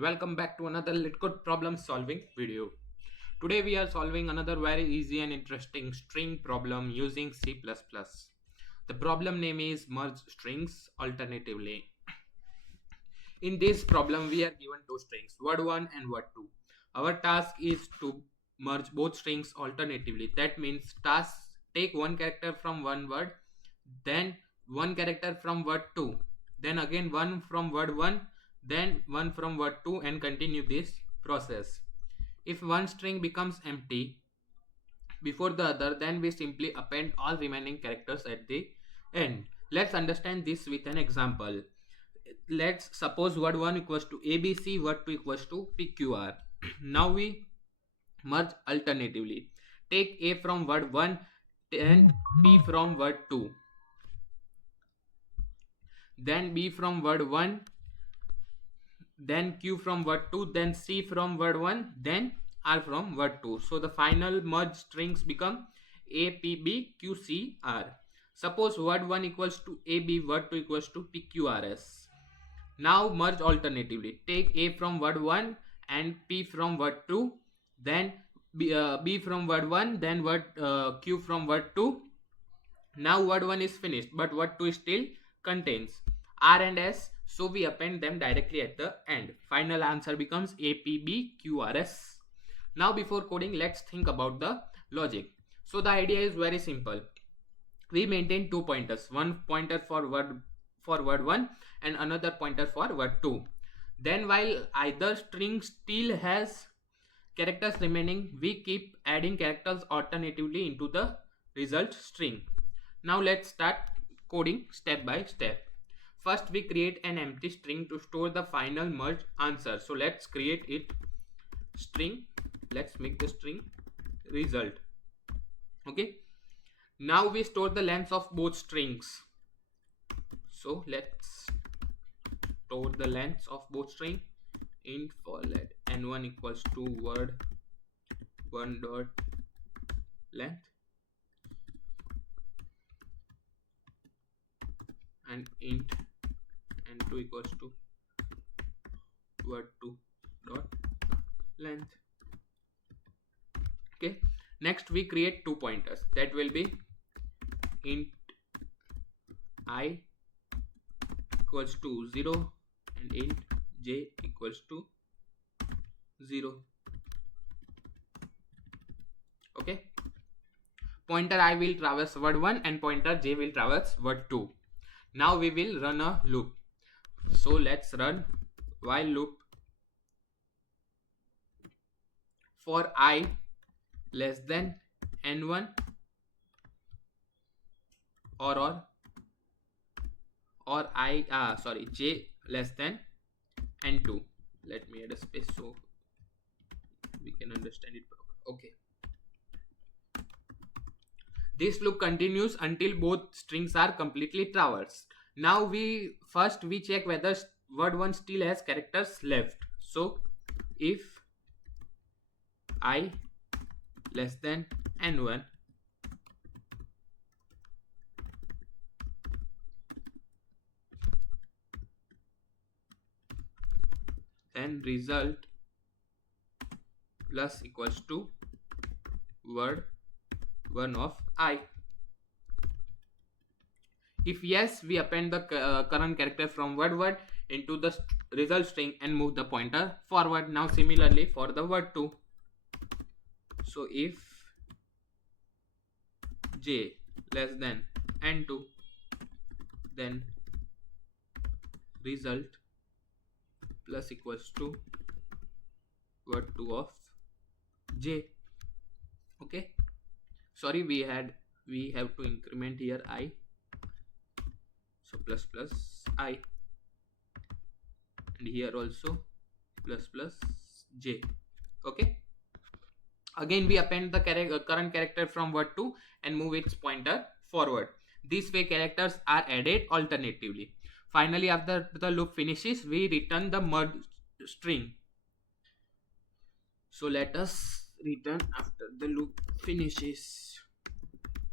everyone, welcome back to another LeetCode problem solving video. Today we are solving another very easy and interesting string problem using C++. The problem name is merge strings alternatively. In this problem we are given two strings, word1 and word2. Our task is to merge both strings alternatively. That means task take one character from one word, then one character from word 2, then again one from word 1, then one from word 2, and continue this process. If one string becomes empty before the other, then we simply append all remaining characters at the end. Let's understand this with an example. Let's suppose word 1 equals to ABC, word 2 equals to PQR. Now we merge alternatively. Take A from word 1 and P from word 2. Then B from word 1, then Q from word 2, then C from word 1, then R from word 2. So the final merged strings become A, P, B, Q, C, R. Suppose word 1 equals to AB, word 2 equals to P, Q, R, S. Now merge alternatively. Take A from word 1 and P from word 2, then B from word 1, then Q from word 2. Now word 1 is finished, but word 2 still contains R and S, so we append them directly at the end. Final answer becomes A, P, B, Q, R, S. Now before coding, let's think about the logic. So the idea is very simple. We maintain two pointers, one pointer for word 1 and another pointer for word 2. Then while either string still has characters remaining, we keep adding characters alternatively into the result string. Now let's start coding step by step. First we create an empty string to store the final merged answer. So let's create it string. Let's make the string result. Okay. Now we store the lengths of both strings. So let's store the lengths of both string. Int for let n1 equals to word 1 dot length and int n2 equals to word 2 dot length. Okay, next we create two pointers, that will be int I equals to 0 and int j equals to 0. Okay, pointer I will traverse word 1 and pointer j will traverse word 2. Now we will run a loop. So let's run while loop for I less than n1 or j less than n2. Let me add a space so we can understand it properly. Okay, this loop continues until both strings are completely traversed. Now we check whether word 1 still has characters left. So if I less than n1, then result plus equals to word 1 of I. If yes, we append the current character from word 1 into the result string and move the pointer forward. Now similarly for the word 2. So if j less than n2, then result plus equals to word 2 of j. Okay, sorry, we have to increment here I, so plus plus I, and here also plus plus j. Okay, again we append the current character from word 2 and move its pointer forward. This way characters are added alternatively. Finally, after the loop finishes, we return the merged string. So let us return after the loop finishes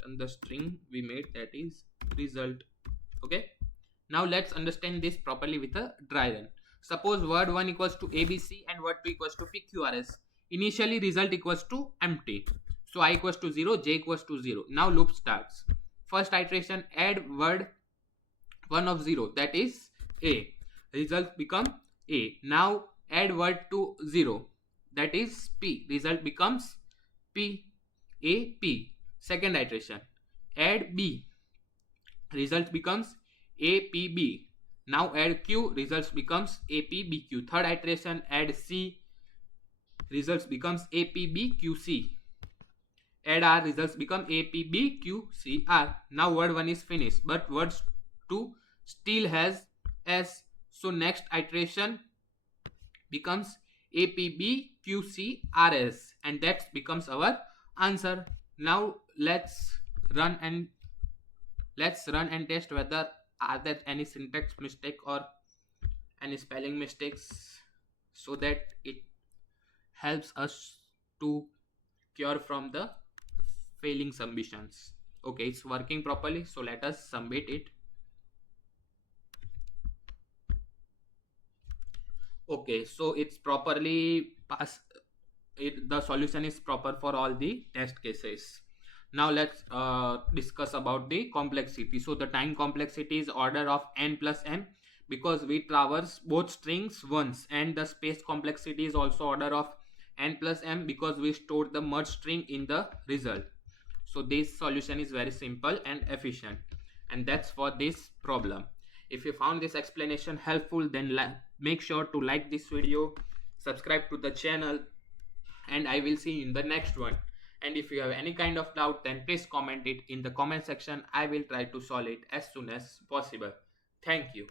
and the string we made, that is result. Okay, now let's understand this properly with a dry run. Suppose word 1 equals to ABC and word 2 equals to PQRS. Initially result equals to empty. So I equals to 0, j equals to 0. Now loop starts. First iteration, add word 1 of 0, that is A. Result become A. Now add word to 0, that is P. Result becomes P. A, P. Second iteration, add B. Result becomes A, P, B. Now add Q. Results becomes A, P, B, Q. Third iteration, add C. Results becomes A, P, B, Q, C. Add R. Results become A, P, B, Q, C, R. Now word 1 is finished, but word 2 still has S. So next iteration becomes A, P, B, Q, C, R, S, and that becomes our answer. Now let's run and test whether are there any syntax mistake or any spelling mistakes, so that it helps us to cure from the failing submissions. Okay, it's working properly, so let us submit it. Okay, so it's properly pass. The solution is proper for all the test cases. Now let's discuss about the complexity. So the time complexity is order of n plus m, because we traverse both strings once, and the space complexity is also order of n plus m, because we stored the merge string in the result. So this solution is very simple and efficient, and that's for this problem. If you found this explanation helpful, then make sure to like this video, subscribe to the channel, and I will see you in the next one. And if you have any kind of doubt, then please comment it in the comment section. I will try to solve it as soon as possible. Thank you.